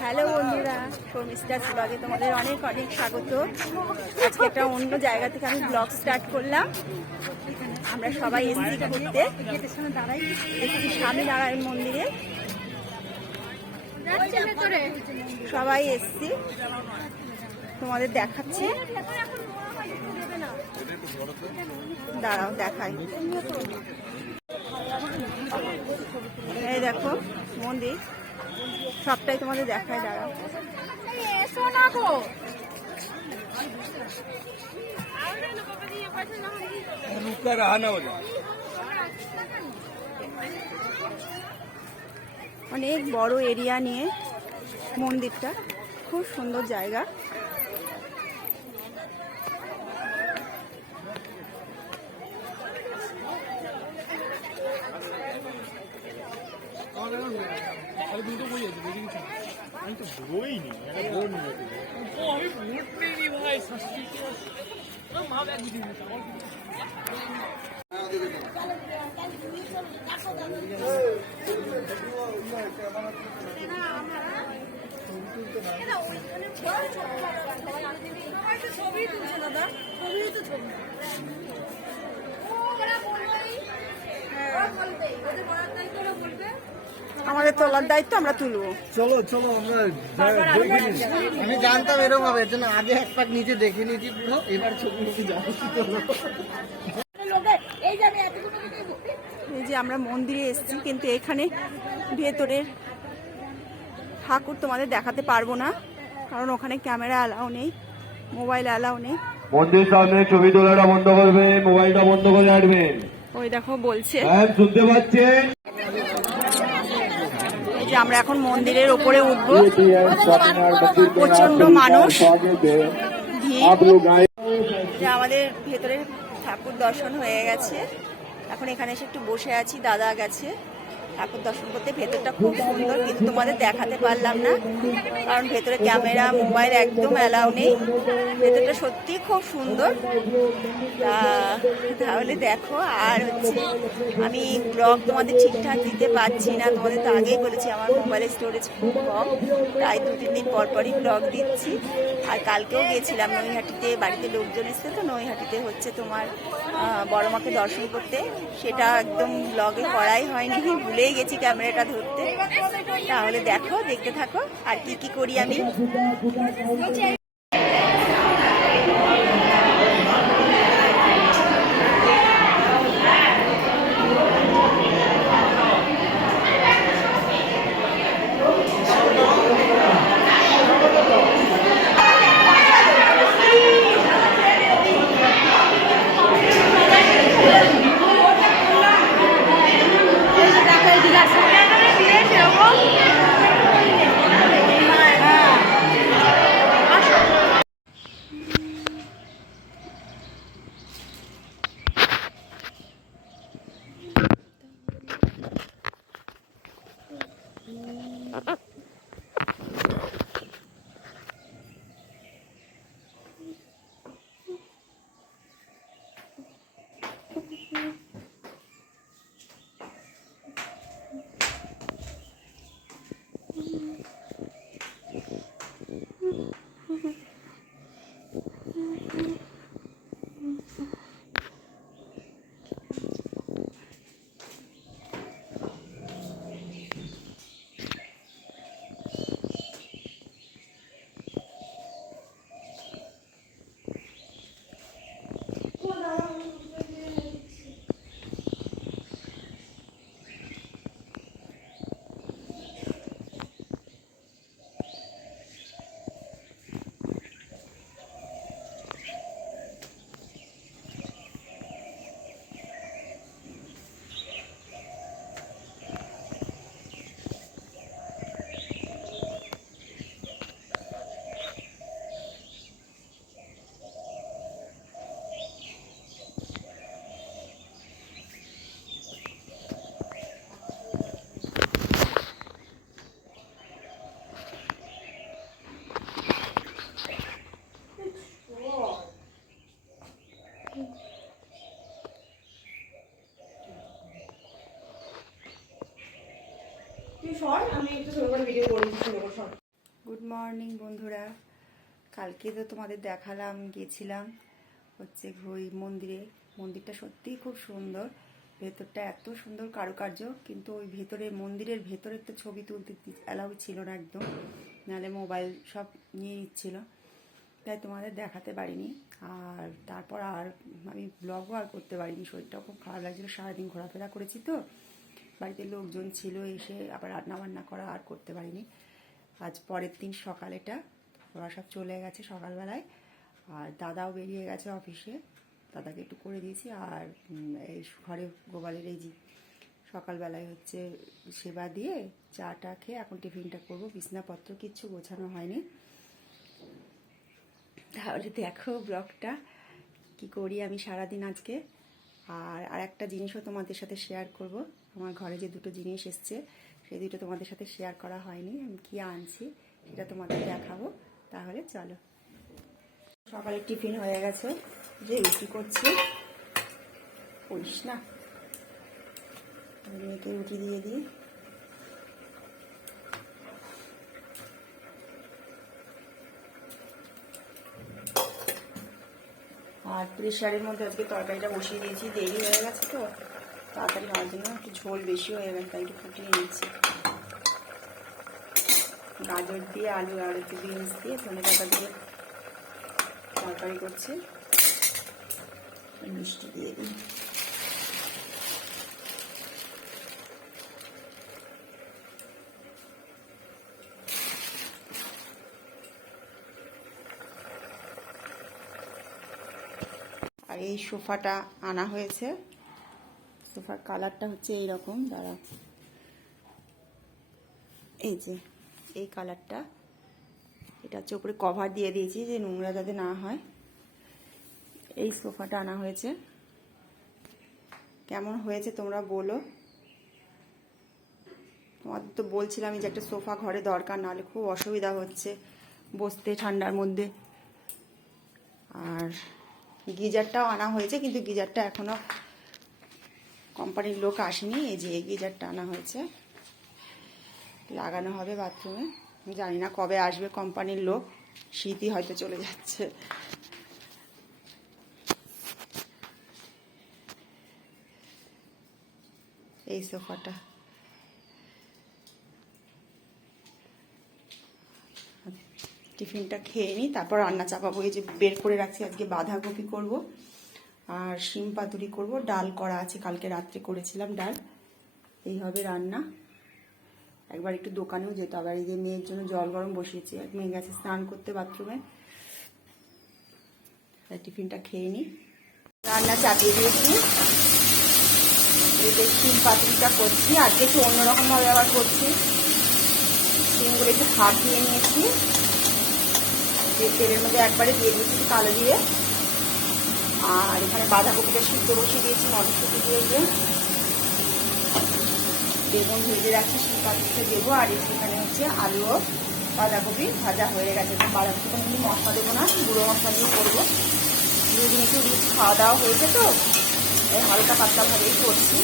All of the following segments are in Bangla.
হ্যালো বন্ধুরা, শর্মিষ্ঠা ব্লগে তোমাদের অনেক অনেক স্বাগত। আজকে একটা অন্য জায়গা থেকে আমি ব্লগ স্টার্ট করলাম। আমরা সবাই এসছি ঘুরতে, এসছি স্বামীনারায়ণ মন্দিরে। সবাই এসছি, তোমাদের দেখাচ্ছি। দাঁড়াও দেখাই। এই দেখো মন্দির, সবটাই তোমাদের দেখায়। দাঁড়াও অনেক বড় এরিয়া নিয়ে মন্দিরটা, খুব সুন্দর জায়গা। আমি তো বই নি আমি ভোট নেই ভাই ছবি তুলছে দাদা, ছবি তো ছবি আমাদের তোলার দায়িত্ব, আমরা তুলবো। চলো চলো আমরা আমি জানতাম এরকম হবে, এর জন্য আগে এক পাক নিচে দেখে নিয়েছি পুরো, এবার ছবি নিতে যাবো। এই যে আমরা মন্দিরে এসেছি, কিন্তু এখানে ভেতরের ঠাকুর তোমাদের দেখাতে পারবো না, কারণ ওখানে ক্যামেরা অ্যালাউ নেই, মোবাইল অ্যালাউ নেই। মন্দির সামনে ছবি তোলাটা বন্ধ করবে, মোবাইলটা বন্ধ করে রাখবেন। ওই দেখো বলছে, শুনতে পাচ্ছেন? এই যে আমরা এখন মন্দিরের ওপরে উঠবো, প্রচন্ড মানুষ, আমাদের ভেতরে ঠাকুর দর্শন হয়ে গেছে। এখন এখানে এসে একটু বসে আছি, দাদা গেছে ঠাকুর দর্শন করতে। ভেতরটা খুব সুন্দর, কিন্তু তোমাদের দেখাতে পারলাম না, কারণ ভেতরে ক্যামেরা মোবাইল একদম অ্যালাউ নেই। ভেতরটা সত্যি খুব সুন্দর। তাহলে দেখো। আর হচ্ছে আমি ব্লগ তোমাদের ঠিকঠাক দিতে পারছি না, তোমাদের তো আগেই বলেছি আমার মোবাইলের স্টোরেজ খুব কম, তাই 2-3 দিন পর পরই ব্লগ দিচ্ছি। আর কালকেও গিয়েছিলাম নৈহাটিতে, বাড়িতে লোকজন এসছে, তো নৈহাটিতে হচ্ছে তোমার বড় মাকে দর্শন করতে। সেটা একদম ব্লগে করাই হয়নি, ভুলেই গেছি ক্যামেরাটা ধরতে। তাহলে দেখো, দেখতে থাকো আর কি কি করি আমি। তুই শর্ট, আমি একটু ছোট করে ভিডিও করে দিচ্ছি। মর্নিং বন্ধুরা, কালকে তো তোমাদের দেখালাম, গেছিলাম হচ্ছে ওই মন্দিরটা সত্যিই খুব সুন্দর। ভেতরটা এত সুন্দর কারুকার্য, কিন্তু ওই মন্দিরের ভেতরে তো ছবি তুলতে অ্যালাউ ছিল না একদম, নাহলে মোবাইল সব নিয়ে নিচ্ছিল, তাই তোমাদের দেখাতে পারিনি। আর তারপর আর আমি ব্লগও আর করতে পারিনি, শরীরটাও খুব খারাপ লাগছিল। সারাদিন ঘোরাফেরা করেছি তো, বাড়িতে লোকজন ছিল, এসে আবার রান্না বান্না করা আর করতে পারিনি। আজ পরের দিন সকালেটা ওরা সব চলে গেছে সকালবেলায়, আর দাদাও বেরিয়ে গেছে অফিসে, দাদাকে একটু করে দিয়েছি। আর এই ঘরে গোপালের এই যে সকালবেলায় হচ্ছে সেবা দিয়ে চাটা খেয়ে এখন টিফিনটা করবো। বিছনাপত্র কিচ্ছু গোছানো হয়নি। তাহলে দেখো ব্লগটা কি করি আমি সারাদিন আজকে। আর একটা জিনিসও তোমাদের সাথে শেয়ার করব। আমার ঘরে যে দুটো জিনিস এসছে, সেই দুটো তোমাদের সাথে শেয়ার করা হয়নি। আমি কি আনছি সেটা তোমাদের দেখাবো। তাহলে চলো। সকালে টিফিন হয়ে গেছে, যে রুটি করছি, করিস না, মেয়েকে রুটি দিয়ে দিই। আর প্রেশারের মধ্যে আজকে তরকারিটা বসিয়ে দিয়েছি, দেরি হয়ে গেছে তো তাড়াতাড়ি হওয়ার জন্য, একটু ঝোল বেশি হয়ে গেছে, তাই একটু ফুটিয়ে নিচ্ছি। গাজর দিয়ে আলু আর একটু বিনস দিয়ে ধনে পাতা দিয়ে তরকারি করছি। মিষ্টি দিয়ে দিই। আর এই সোফাটা আনা হয়েছে, সোফার কালারটা হচ্ছে এইরকম, দাঁড়া, এই যে এই কালারটা, এটা হচ্ছে উপরে কভার দিয়ে দিয়েছি যে নোংরা যাতে না হয়। এই সোফাটা আনা হয়েছে, কেমন হয়েছে তোমরা বলো। তোমাদের তো বলছিলাম যে একটা সোফা ঘরে দরকার, নাহলে খুব অসুবিধা হচ্ছে বসতে ঠান্ডার মধ্যে। আর গিজারটাও আনা হয়েছে, কিন্তু গিজারটা এখনো কোম্পানির লোক আসেনি। এই যে এই গিজারটা আনা হয়েছে, লাগানো হবে বাথরুমে। জানি না কবে আসবে কোম্পানির লোক, শীতই হয়তো চলে যাচ্ছে। এই সোফাটা টিফিনটা খেয়ে নিই, তারপর রান্না চাপাবো। এই যে বের করে রাখছি, আজকে বাঁধাকপি করব আর শিম পাতুরি করব, ডাল করা আছে, কালকে রাত্রে করেছিলাম ডাল। এই হবে রান্না। একবার একটু দোকানেও যেতে হবে। আর এই যে মেয়ের জন্য জল গরম বসিয়েছি, এক মেয়ে গেছে স্নান করতে বাথরুমে, টিফিনটা খেয়ে নিই। রান্না চাপিয়ে দিয়েছি, এই যে শিম পাতুরিটা করছি, আজকে একটু অন্যরকমভাবে আবার করছি। শিমগুলো একটু ভাপ দিয়ে নিয়েছি, তেলের মধ্যে একবারে দিয়ে দিয়েছি কালো দিয়ে। আর এখানে বাঁধাকপিটা সিদ্ধ বসিয়ে দিয়েছি মটরশুঁটি দিয়ে, বেগুন ভেজে রাখছি, শিম পাতুরিতে দেবো। আর এখানে হচ্ছে আলু ও বাঁধাকপি ভাজা হয়ে গেছে। বাঁধাকপিটা কিন্তু মশলা দেবো না, গুঁড়ো মশলা দিয়ে করবো। দুদিন একটু রিচ খাওয়া দাওয়া হয়েছে তো, হালকা পাতলা ভাবেই করছি।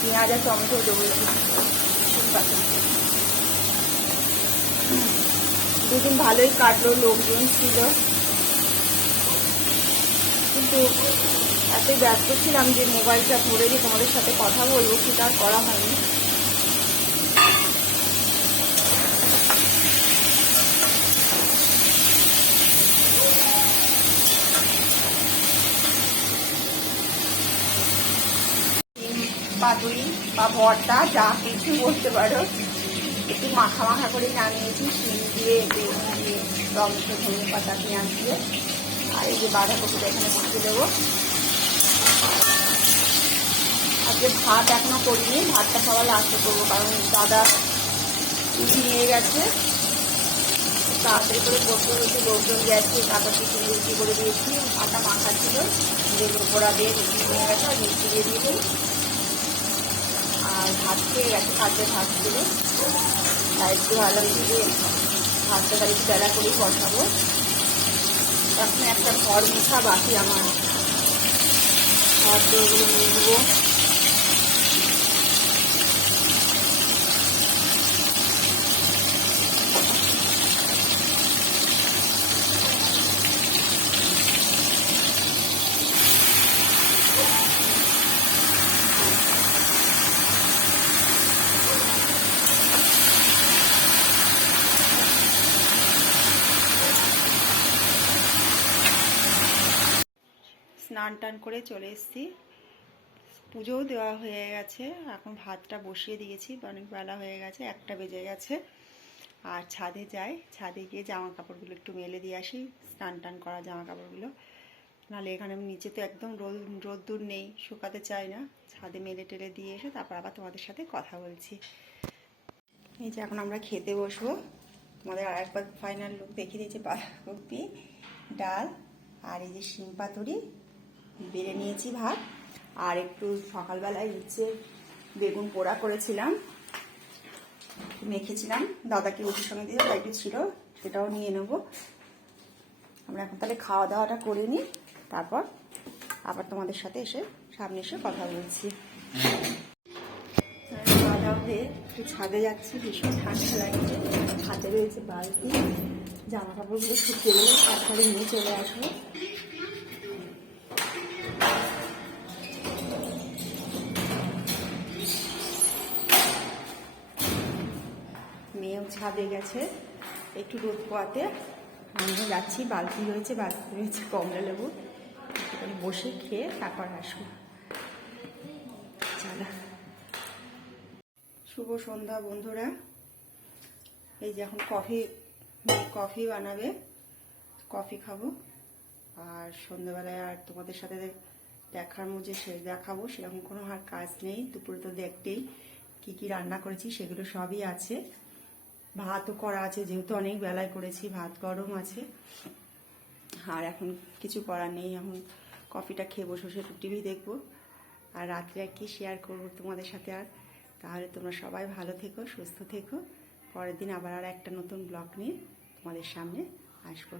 পেঁয়াজ আর টমেটো দেবো শিম পাতুরিতে। দুদিন ভালোই কাটলো, লোকজন ছিল, কিন্তু এতই ব্যস্ত ছিলাম যে মোবাইলটা ধরে যে তোমাদের সাথে কথা বলবো সেটা আর করা হয়নি। পাতুরি বা ভর্তা যা কিছু বলতে পারো, একটু মাখা মাখা করে নামিয়েছি, শিম দিয়ে, বেগুন দিয়ে, টমেটো, ধনে পাতা, পেঁয়াজ দিয়ে। আর এই যে বাঁধাকপিটা এখানে বসিয়ে দেবো। আজকে ভাত এখনো করিনি, ভাতটা খাওয়া লাস্টে করবো, কারণ দাদা রুটি নিয়ে গেছে, তাড়াতাড়ি করে করতে হয়েছে, লোকজন গেছে, কাটা পিছনে রুটি করে দিয়েছি। আটা মাখা ছিল, বেগুন পোড়া দিয়ে রুটি নিয়ে গেছে, আর মিষ্টি দিয়ে দিয়েছি। আর ভাত খেয়ে গেছে, কালকে ভাত ছিল, তাই একটু ভালো দিয়ে ভাতটা তার একটু বেলা করেই বসাবো। এখন একটা ঘর মোছা বাকি আমার, ঘর দোরগুলো নিয়ে দেবো। স্নান টান করে চলে এসেছি, পুজোও দেওয়া হয়ে গেছে, এখন ভাতটা বসিয়ে দিয়েছি, অনেক বেলা হয়ে গেছে, 1টা বেজে গেছে। আর ছাদে যাই, ছাদে গিয়ে জামা কাপড়গুলো একটু মেলে দিয়ে আসি, স্নান টান করা জামা কাপড়গুলো, নাহলে এখানে নিচে তো একদম রোদ্দুর নেই, শুকাতে চাই না। ছাদে মেলে টেলে দিয়ে এসে তারপর আবার তোমাদের সাথে কথা বলছি। এই যে এখন আমরা খেতে বসবো, তোমাদের আর একবার ফাইনাল লুক দেখিয়ে দিয়েছি। বাঁধাকপি, ডাল আর এই যে শিম পাতুরি, বেড়ে নিয়েছি ভাত, আর একটু সকালবেলায় হচ্ছে বেগুন পোড়া করেছিলাম, মেখেছিলাম, দাদাকে রুটির সঙ্গে দিয়ে একটু ছিল, সেটাও নিয়ে নেবো। আমরা এখন তাহলে খাওয়া দাওয়াটা করে নিই, তারপর আবার তোমাদের সাথে সামনে এসে কথা বলছি। খাওয়া দাওয়া হয়ে একটু ছাদে যাচ্ছি, ভীষণ ঠান্ডা লাগছে, হাতে রয়েছে বালতি, জামা কাপড়গুলো শুকিয়ে গেলে তারপরে নিয়ে চলে আসবো। মেয়েও ছাদে গেছে একটু রোদ পোয়াতে, আমিও যাচ্ছি, বালতি রয়েছে কমলা লেবু, একটুখানি বসে খেয়ে তারপর আসবো। চলো, শুভ সন্ধ্যা বন্ধুরা। এই যে এখন কফি বানাবে, কফি খাবো, আর সন্ধ্যাবেলায় আর তোমাদের সাথে দেখাবো সেরকম কোনো আর কাজ নেই। দুপুরে তো দেখতেই কি রান্না করেছি, সেগুলো সবই আছে। ভাতও করা আছে, যেহেতু অনেক বেলায় করেছি, ভাত গরম আছে। আর এখন কিছু করার নেই, এখন কফিটা খেয়ে বসে একটু টিভি দেখবো, আর রাত্রে আর কি শেয়ার করবো তোমাদের সাথে। আর তাহলে তোমরা সবাই ভালো থেকো, সুস্থ থেকো। পরের দিন আবার আর একটা নতুন ব্লগ নিয়ে তোমাদের সামনে আসবো।